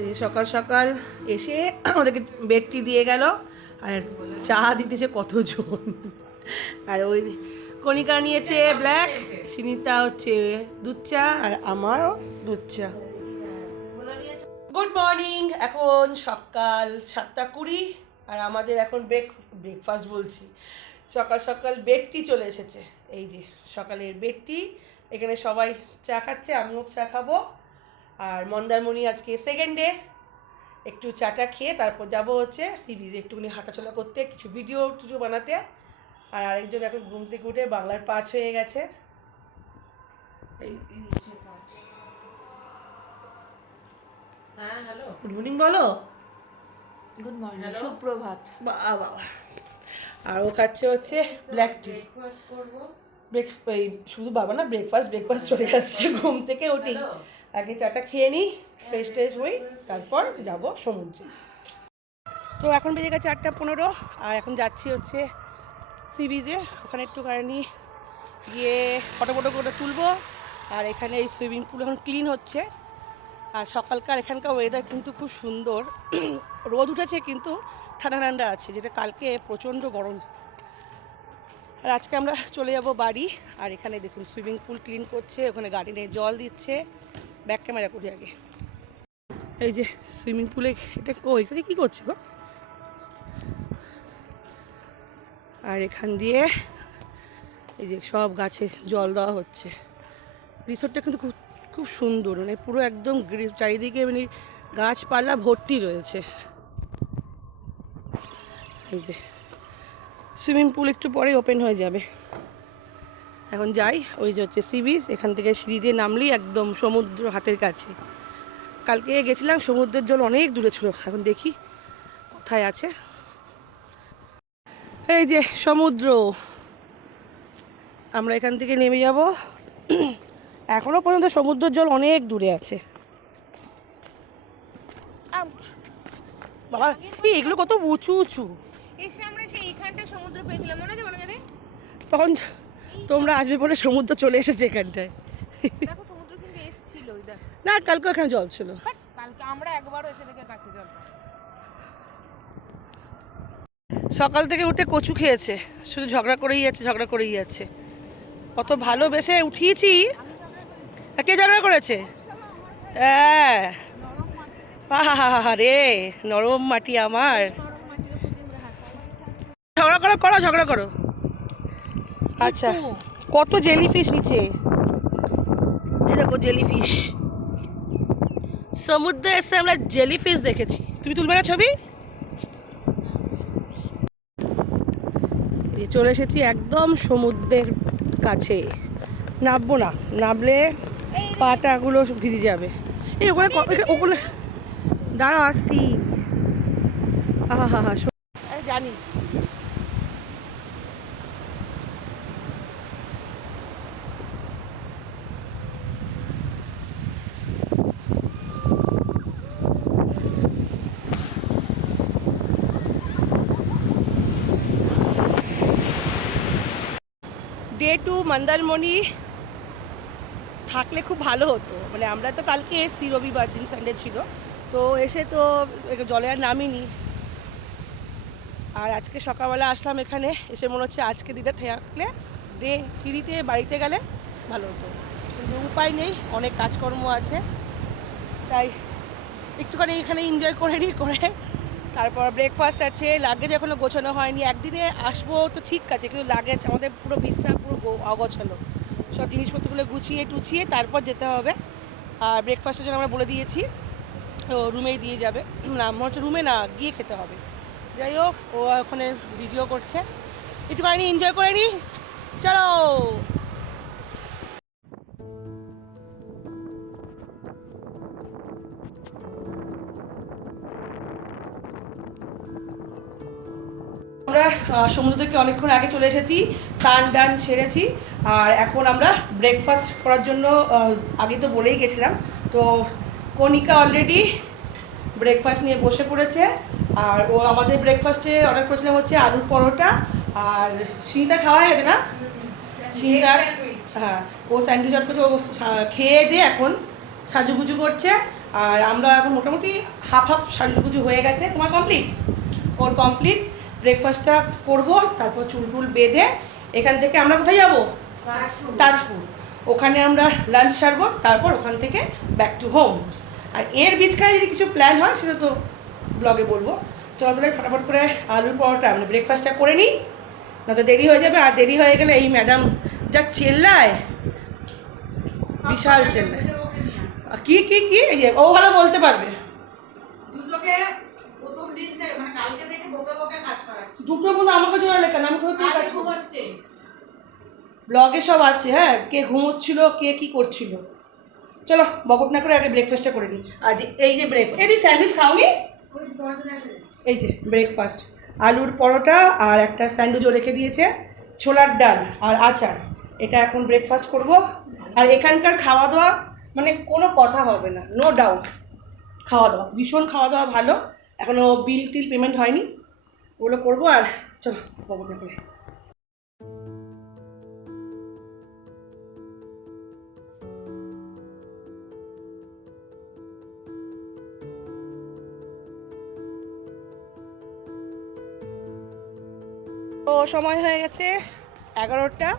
এই সকাল সকাল এসে ওদেরকে বেডটি দিয়ে গেল, আর চা দিতেছে কতজন। আর ওই কণিকা নিয়েছে ব্ল্যাক, সিনিতা হচ্ছে দুধ চা, আর আমারও দুধ চা। গুড মর্নিং এখন সকাল সাতটা কুড়ি, আর আমাদের এখন ব্রেক ব্রেকফাস্ট বলছি। সকাল সকাল বেডটি চলে এসেছে, এই যে সকালের বেডটি, এখানে সবাই চা খাচ্ছে, আমিও চা খাব। আর মন্দারমণি আজকে সেকেন্ড ডে একটু চাটা খেয়ে তারপর যাব হচ্ছে সি বিচে একটুখানি হাঁটাচলা করতে কিছু ভিডিও টিডিও বানাতে। আর আরেকজন এখন ঘুম থেকে উঠে বাংলার পাঁচ হয়ে গেছে। এই হ্যাঁ হ্যালো গুড মর্নিং বলো। গুড মর্নিং সুপ্রভাত। বাবা বাবা। আর ও খাচ্ছে হচ্ছে ব্ল্যাক টি ব্রেক এই শুধু বাবা না ব্রেকফাস্ট ব্রেকফাস্ট চলে আসছে ঘুম থেকে উঠি হ্যালো আগে চাটা খেয়ে নিই ফ্রেশ ট্রেশ হই, তারপর যাব সমুদ্রে। তো এখন বেজে গেছে আটটা পনেরো, আর এখন যাচ্ছি হচ্ছে সি বিচে ওখানে একটুখানি গিয়ে ফটো ফটো করে তুলবো, আর এখানে এই সুইমিং পুল এখন ক্লিন হচ্ছে। আর সকালকার এখানকার ওয়েদার কিন্তু খুব সুন্দর। রোদ উঠেছে কিন্তু ঠান্ডা ঠান্ডা আছে, যেটা কালকে প্রচণ্ড গরম। আর আজকে আমরা চলে যাব বাড়ি, আর এখানে দেখুন সুইমিং পুল ক্লিন করছে, ওখানে গার্ডেনে জল দিচ্ছে। ব্যাক ক্যামেরা করি আগে। এই যে সুইমিং পুলে এটা ও, এখানে কী করছে গো? আর এখান দিয়ে এই যে সব গাছে জল দেওয়া হচ্ছে। রিসোর্টটা কিন্তু খুব খুব সুন্দর মানে পুরো একদম চারিদিকে মানে গাছপালা ভর্তি রয়েছে। এই যে সুইমিং পুল একটু পরে ওপেন হয়ে যাবে। এখন যাই ওই যে হচ্ছে সি বিচ এখান থেকে সিঁড়ি দিয়ে নামলেই একদম সমুদ্র হাতের কাছে। কালকে গেছিলাম সমুদ্রের জল অনেক দূরে ছিল এখন দেখি কোথায় আছে। এই যে সমুদ্র। আমরা এখান থেকে নেমে যাব। এখনও পর্যন্ত সমুদ্রের জল অনেক দূরে আছে। বাবা এগুলো কত উঁচু উঁচু? এসে আমরা সেই সমুদ্র পেয়েছিলাম মনে আছে তখন তোমরা আসবে বলে সমুদ্র চলে এসেছে এখানটায়। না কালকে এখানে জল ছিল। সকাল থেকে উঠে কচু খেয়েছে। শুধু ঝগড়া করেই যাচ্ছে ঝগড়া করেই যাচ্ছে। কত ভালোবেসে উঠিয়েছি। কে ঝগড়া করেছে? হ্যাঁ। রে নরম মাটি আমার। ঝগড়া করো করো ঝগড়া করো। আচ্ছা কত জেলিফিশ নিচে? দেখো জেলিফিশ সমুদ্রে এসে আমরা জেলিফিশ দেখেছি। তুমি তুলবে না ছবি? চলে এসেছি একদম সমুদ্রের কাছে। নামবো না নামলে পাটাগুলো ভিজে যাবে। এই ওখানে ওখানে- দাঁড়াও আসছি। আহা হা হা জানি। ডে টু মন্দারমণি থাকলে খুব ভালো হতো। মানে আমরা তো কালকে এসেছি, রবিবার দিন সানডে ছিল। তো এসে তো জলে আর নামিনি। আর আজকে সকালবেলা আসলাম এখানে, এসে মনে হচ্ছে আজকে দিনে থাকলে ডে থ্রিতে বাড়িতে গেলে ভালো হতো। কিন্তু উপায় নেই, অনেক কাজকর্ম আছে। তাই একটুখানি এখানে এনজয় করে নিই করে তারপর ব্রেকফাস্ট আছে লাগেজ এখনও গোছানো হয়নি, একদিনে আসব তো ঠিক আছে, কিন্তু লাগেজ আমাদের পুরো বিছনা পুরো অগোছালো। সব জিনিসপত্রগুলো গুছিয়ে টুছিয়ে তারপর যেতে হবে। আর ব্রেকফাস্টের জন্য আমরা বলে দিয়েছি তো রুমেই দিয়ে যাবে। না, মনে হচ্ছে রুমে না, গিয়ে খেতে হবে। যাই হোক, ও ওখানে ভিডিও করছে। একটু একটুখানি এনজয় করে নি। চলো! সমুদ্র থেকে অনেকক্ষণ আগে চলে এসেছি, স্নান ডান সেরেছি, আর এখন আমরা ব্রেকফাস্ট করার জন্য আগে তো বলেই গেছিলাম। তো কণিকা অলরেডি ব্রেকফাস্ট নিয়ে বসে পড়েছে, আর ও আমাদের ব্রেকফাস্টে অর্ডার করেছিলাম হচ্ছে আলুর পরোটা, আর সিঁড়িটা খাওয়া হয়ে গেছে না? সিঁড়িটা হ্যাঁ ও স্যান্ডউইচ অর্ডার করেছে, ও খেয়ে দিয়ে এখন সাজুগুজু করছে, আর আমরা এখন মোটামুটি হাফ হাফ সাজুগুজু হয়ে গেছে। তোমার কমপ্লিট ওর কমপ্লিট ব্রেকফাস্টটা করব তারপর চুল টুল বেঁধে এখান থেকে আমরা কোথায় যাব? তাজপুর। ওখানে আমরা লাঞ্চ সারবো তারপর ওখান থেকে ব্যাক টু হোম আর এর বীজখানে যদি কিছু প্ল্যান হয় সেটা তো ব্লগে বলব। চলো তাহলে ফটাফট করে আলুর পরোটা মানে ব্রেকফাস্টটা করে নিই। না তো দেরি হয়ে যাবে আর দেরি হয়ে গেলে এই ম্যাডাম যা চেল্লায় বিশাল চেল্লায়। কি কি কি? ও ভালো বলতে পারবে। দুটোকে প্রথম দিন থেকে মানে কালকে থেকে বকে বকে কাজ করাচ্ছি। দুটো মতো আমাকে জোড়া লেখা আমি কোথাও কাজ করব ব্লগে সব আছে হ্যাঁ? কে ঘুমোচ্ছিল কে কি করছিল? চলো বকট না করে আগে ব্রেকফাস্টটা করে নিই। আজ এই যে ব্রেক এই তুই স্যান্ডউইচ খাওনি? এই যে ব্রেকফাস্ট আলুর পরোটা আর একটা স্যান্ডউইচও রেখে দিয়েছে। ছোলার ডাল আর আচার। এটা এখন ব্রেকফাস্ট করব। আর এখানকার খাওয়া দাওয়া মানে কোনো কথা হবে না নো ডাউট খাওয়া দাওয়া ভীষণ খাওয়া দাওয়া ভালো। এখনও বিল টিল পেমেন্ট হয়নি। ওগুলো করব আর চলো করে তো সময় হয়ে গেছে এগারোটা,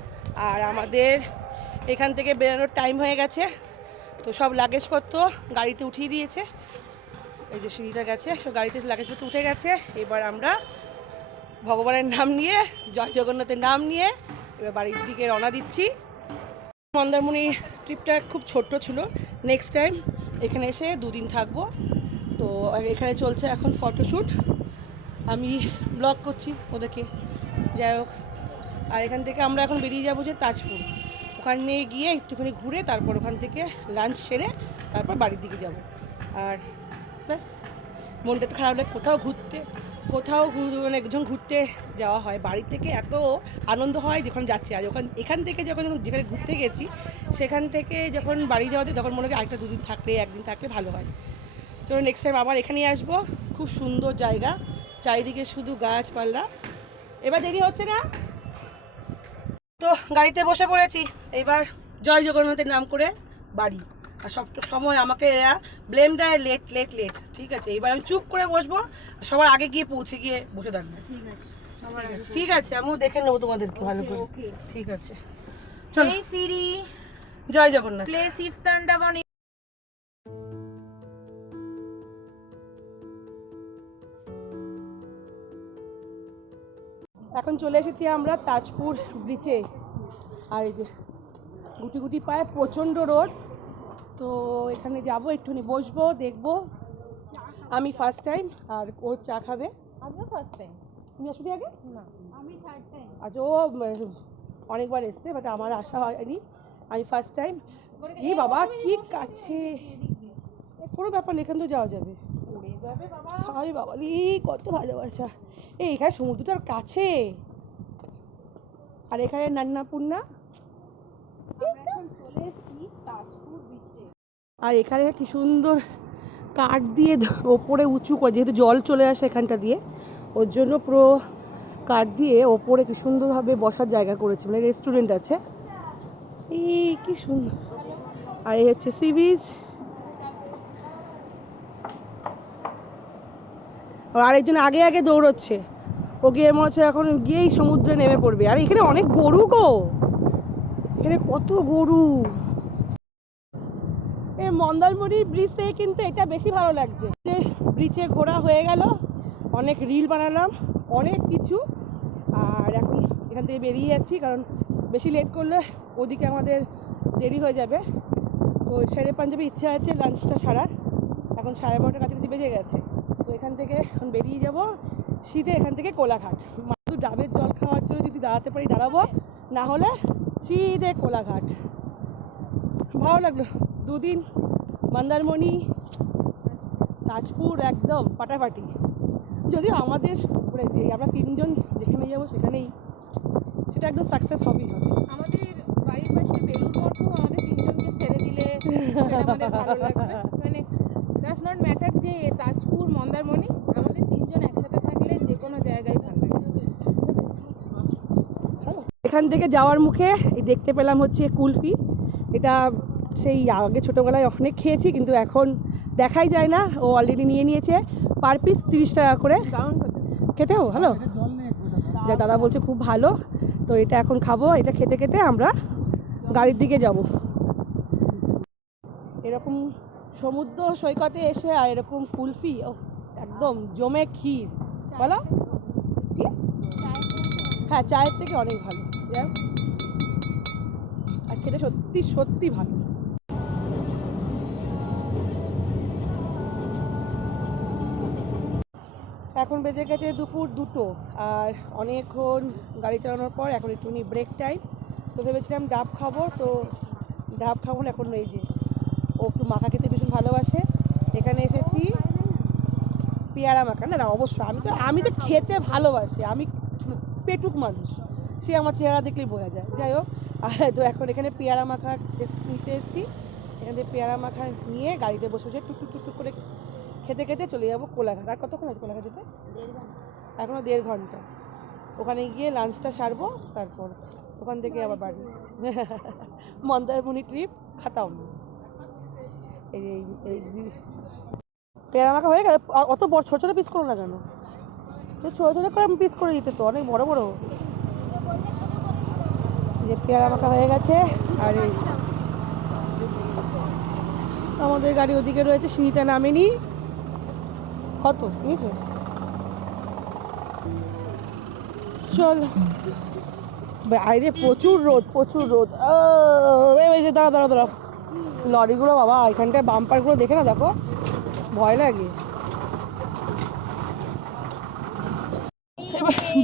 আর আমাদের এখান থেকে বেরোনোর টাইম হয়ে গেছে। তো সব লাগেজপত্র গাড়িতে উঠিয়ে দিয়েছে। এই যে সিঁড়িটা গেছে সব গাড়িতে লাগেজপত্র উঠে গেছে। এবার আমরা ভগবানের নাম নিয়ে, জয় জগন্নাথের নাম নিয়ে এবার বাড়ির দিকে রওনা দিচ্ছি। মন্দারমণি ট্রিপটা খুব ছোট্ট ছিল। নেক্সট টাইম এখানে এসে দুদিন থাকব। তো এখানে চলছে এখন ফটোশ্যুট আমি ব্লগ করছি ওদেরকে। যাই হোক, আর এখান থেকে আমরা এখন বেরিয়ে যাব যে তাজপুর। ওখানে গিয়ে একটুখানি ঘুরে তারপর ওখান থেকে লাঞ্চ সেরে তারপর বাড়ির দিকে যাব। আর ব্যাস। মনটা একটু খারাপ লাগে কোথাও ঘুরতে, কোথাও মানে যখন ঘুরতে যাওয়া হয়। বাড়ি থেকে এত আনন্দ হয় যখন যাচ্ছি। আর যখন এখান থেকে যখন যেখানে ঘুরতে গেছি, সেখান থেকে যখন বাড়ি যাওয়াতে তখন মনে হয় আরেকটা দুদিন থাকলে, একদিন থাকলে ভালো হয়। তো নেক্সট টাইম আবার এখানেই আসব। খুব সুন্দর জায়গা। চারিদিকে শুধু গাছপালা। এবার দেরি হচ্ছে না? তো গাড়িতে বসে পড়েছি। এবার জয় জগন্নাথের নাম করে বাড়ি। আর সব সময় আমাকে এরা ব্লেম দেয় লেট লেট লেট ঠিক আছে এবার আমি চুপ করে বসবো সবার আগে গিয়ে পৌঁছে গিয়ে বসে থাকব। ঠিক আছে আমিও দেখে নেব তোমাদেরকে ভালো করে। ঠিক আছে। চলো। সিরি জয় জগন্নাথ। প্লে সিফ তান্ডাবন এখন চলে এসেছি আমরা তাজপুর ব্রিচে আর এই যে গুটি গুটি পায়ে প্রচণ্ড রোদ। তো এখানে যাব একটুখানি বসবো দেখব। আমি ফার্স্ট টাইম আর ও চা খাবে। আজকে ফার্স্ট টাইম তুমি আগে? না। আমি থার্ড টাইম আজ ও অনেকবার এসছে বাট আমার আশা হয়নি। আমি ফার্স্ট টাইম এই বাবা কি কাছে? কোনো ব্যাপার নেই এখান তো যাওয়া যাবে। যাবে বাবা। আরে বাবা এই কত ভালোবাসা। এই এখানে সমুদ্রটার কাছে। আর এখানে নান্নাপূর্ণা। আমরা এখন চলে এসেছি। আর এখানে কি সুন্দর কাঠ দিয়ে ওপরে উঁচু করে, যেহেতু জল চলে আসে এখানটা দিয়ে, ওর জন্য পুরো কাঠ দিয়ে ওপরে কি সুন্দরভাবে বসার জায়গা করেছে মানে রেস্টুরেন্ট আছে। এই কি সুন্দর। আর এই হচ্ছে সি বিচ আর আরেকজন আগে আগে দৌড়চ্ছে। ও গিয়ে মনে হচ্ছে এখন গিয়েই সমুদ্রে নেমে পড়বে। আর এখানে অনেক গরু গো। এখানে কত গরু। এই মন্দারমণি ব্রিজ থেকে কিন্তু এটা বেশি ভালো লাগছে। যে ব্রিজে ঘোরা হয়ে গেল, অনেক রিল বানালাম, অনেক কিছু, আর এখন এখান থেকে বেরিয়ে যাচ্ছি, কারণ বেশি লেট করলে ওদিকে আমাদের দেরি হয়ে যাবে। তো সেরে পাঞ্জাবে ইচ্ছা আছে লাঞ্চটা সারার। এখন সাড়ে বারোটার কাছাকাছি বেজে গেছে। তো এখান থেকে এখন বেরিয়ে যাব শীতে, এখান থেকে কোলাঘাট। শুধু ডাবের জল খাওয়ার জন্য যদি দাঁড়াতে পারি, দাঁড়াবো। না হলে সিধে কোলাঘাট। ভালো লাগল। দুদিন মন্দারমণি তাজপুর একদম পাটাপাটি। যদিও আমাদের মানে যে আমরা তিনজন যেখানে যাব সেখানেই সেটা একদম সাকসেস হবেই হবে। আমাদের বাড়ির পাশে বেলুর মঠও আমাদের তিনজনকে ছেড়ে দিলে আমাদের ভালো লাগবে। মানে ডাজ নট ম্যাটার যে তাজপুর মন্দারমণি আমাদের তিনজন একসাথে থাকলে যে কোনো জায়গায় ভালো লাগবে এখান থেকে যাওয়ার মুখে দেখতে পেলাম হচ্ছে কুলফি। এটা সেই আগে ছোটোবেলায় অনেক খেয়েছি, কিন্তু এখন দেখাই যায় না। ও অলরেডি নিয়ে নিয়েছে। পার পিস তিরিশ টাকা করে। খেতে হো হ্যালো যা দাদা বলছে খুব ভালো। তো এটা এখন খাব, এটা খেতে খেতে আমরা গাড়ির দিকে যাব। এরকম সমুদ্র সৈকতে এসে আর এরকম কুলফি একদম জমে ক্ষীর। বলো? কি? হ্যাঁ চায়ের থেকে অনেক ভালো। আর খেতে সত্যি সত্যি ভালো। এখন বেজে গেছে দুপুর দুটো আর অনেকক্ষণ গাড়ি চালানোর পর এখন একটুখানি ব্রেক টাইম তো ভেবেছিলাম ডাব খাব, তো ডাব খাব না এখন এই যে ও একটু মাখা খেতে ভীষণ ভালোবাসে। এখানে এসেছি পেয়ারা মাখা। না না, অবশ্যই, আমি তো আমি তো খেতে ভালোবাসি, আমি পেটুক মানুষ, সে আমার চেহারা দেখলেই বোঝা যায়। যাই হোক তো এখন এখানে পেয়ারা মাখা নিতে এসেছি। এখান থেকে পেয়ারা মাখা নিয়ে গাড়িতে বসে বসে টুক টুক টুক করে খেতে খেতে চলে যাব কোলাঘাট। আর কতক্ষণ আছে কোলাঘাট যেতে? এখনও দেড় ঘণ্টা। ওখানে গিয়ে লাঞ্চটা সারবো, তারপর ওখান থেকে আবার বাড়ি। মন্দারমণি ট্রিপ খাতাম এই এই পেয়ারা মাখা হয়ে গেল? অত বড়, ছোটো ছোটো পিস করো না কেন? ছোটো ছোটো করে পিস করে দিতে তো, অনেক বড় বড়। যে পেয়ারা মাখা হয়ে গেছে, আর এই আমাদের গাড়ি ওদিকে রয়েছে, সিঁড়িতে নামেনি। কত? নিয়েছো চল। বাইরে প্রচুর রোদ প্রচুর রোদ। যে দাঁড়া দাঁড়া দাঁড়া। লরিগুলো বাবা এখানটায় বাম্পারগুলো দেখে না দেখো। ভয় লাগে।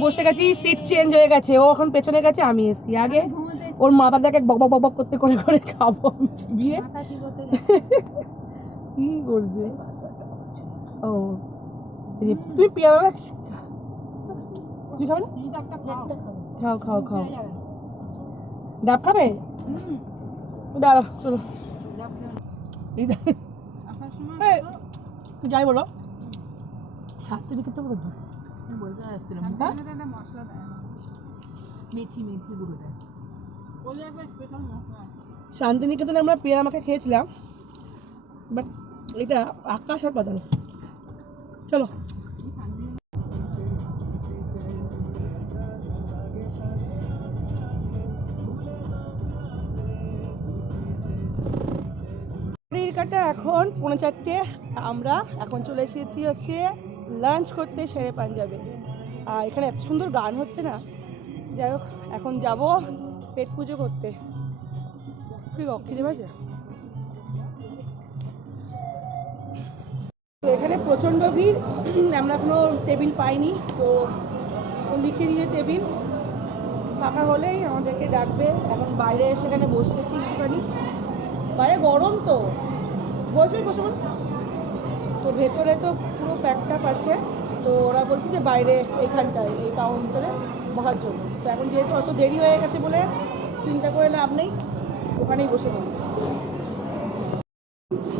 বসে গেছি সিট চেঞ্জ হয়ে গেছে। ও এখন পেছনে গেছে আমি এসছি। আগে ওর মাথাটাকে বক বক বক বক করতে করে করে খাব আমি চিবিয়ে। কি করছে? ও তুমি পেয়ারা রাখ তুই খাবে না? খাও খাও খাও। ডাব খাবে? দাঁড়াও চলো যাই বলো। সাতটা দিকে তো। বলো বলতে হ্যাঁ? মশলা দেয় মেথি মেথি গুঁড়ো দেয়। শান্তিনিকেতনে আমরা পেয়ারা মাখা খেয়েছিলাম। বাট এটা আকাশ আর পাতাল চলো। কাটা এখন পৌনে চারটে। আমরা এখন চলে এসেছি হচ্ছে লাঞ্চ করতে সেরে পাঞ্জাবে। আর এখানে এত সুন্দর গান হচ্ছে না? যাই হোক, এখন যাব পেট পুজো করতে। কি খিদে পাচ্ছে তো এখানে প্রচণ্ড ভিড়। আমরা কোনো টেবিল পাইনি, তো লিখে দিয়ে টেবিল। ফাঁকা হলেই আমাদেরকে ডাকবে। এখন বাইরে এসে এখানে বসেছি একটুখানি। বাইরে গরম তো। বসে বসে বল। তো ভেতরে তো পুরো প্যাকটাপ আছে। তো ওরা বলছে যে বাইরে এইখানটায় এই কাউন্টারে বসার জন্য। তো এখন যেহেতু অত দেরি হয়ে গেছে বলে চিন্তা করে লাভ নেই, ওখানেই বসে পড়ি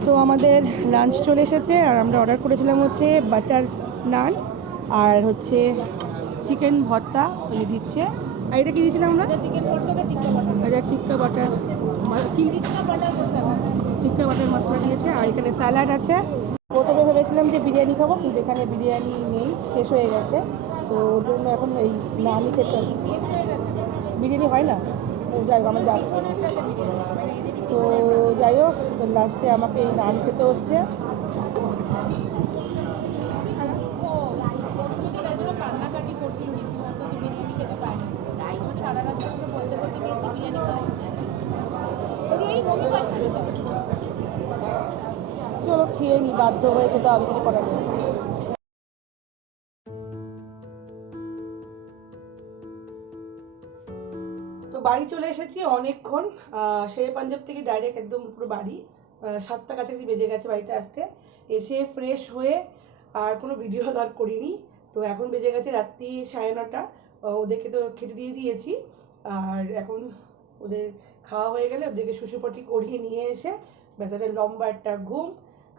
তো আমাদের লাঞ্চ চলে এসেছে আর আমরা অর্ডার করেছিলাম হচ্ছে বাটার নান আর হচ্ছে চিকেন ভর্তা ওই দিচ্ছে। আর এটা কি দিয়েছিলাম আমরা? চিকেন টিক্কা বাটার এটা টিক্কা বাটার কি? টিক্কা বাটার মশলা দিয়েছে। আর এখানে স্যালাড আছে। প্রথমে ভেবেছিলাম যে বিরিয়ানি খাব কিন্তু এখানে বিরিয়ানি নেই শেষ হয়ে গেছে। তো ওর জন্য এখন এই নানই খেতে বিরিয়ানি হয় না? হোক আমার যাচ্ছে। তো যাই হোক লাস্টে আমাকে এই নান খেতে হচ্ছে। চলো খেয়ে নি, বাধ্য হয়ে খেতে হবে কিছু করার নেই তো বাড়ি চলে এসেছি অনেকক্ষণ। শেরে পাঞ্জাব থেকে ডাইরেক্ট একদম পুরো বাড়ি। সাতটা কাছাকাছি বেজে গেছে বাড়িতে আসতে। এসে ফ্রেশ হয়ে আর কোনো ভিডিও আর করিনি। তো এখন বেজে গেছে রাত্রি সাড়ে নটা। ওদেরকে তো খেতে দিয়ে দিয়েছি। আর এখন ওদের খাওয়া হয়ে গেলে ওদেরকে শুশুপটি করিয়ে নিয়ে এসে একটা লম্বা একটা ঘুম।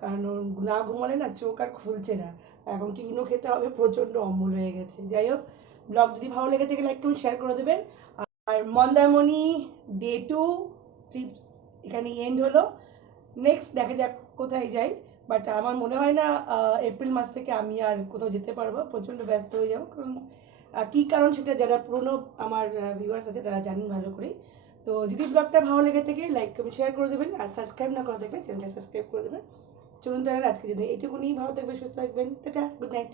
কারণ না ঘুমালে না চোখ আর খুলছে না। এখন টিফিনও খেতে হবে, প্রচণ্ড অম্বল হয়ে গেছে। যাই হোক ব্লগ যদি ভালো লেগে থাকে লাইক করুন শেয়ার করে দেবেন। মন্দারমণি ডে টু ট্রিপস এখানে এন্ড হলো। নেক্সট দেখা যাক কোথায় যাই। বাট আমার মনে হয় না এপ্রিল মাস থেকে আমি আর কোথাও যেতে পারব। প্রচণ্ড ব্যস্ত হয়ে যাব। কারণ কী কারণ সেটা যারা পুরনো আমার ভিউয়ার্স আছে তারা জানেন ভালো করেই। তো যদি ব্লগটা ভালো লেগে থাকে লাইক কমেন্ট শেয়ার করে দেবেন। আর সাবস্ক্রাইব না করে থাকলে চ্যানেলটা সাবস্ক্রাইব করে দেবেন। চলুন তাহলে আজকে যদি এইটুকুনি ভালো থাকবেন, সুস্থ থাকবেন। Tata good night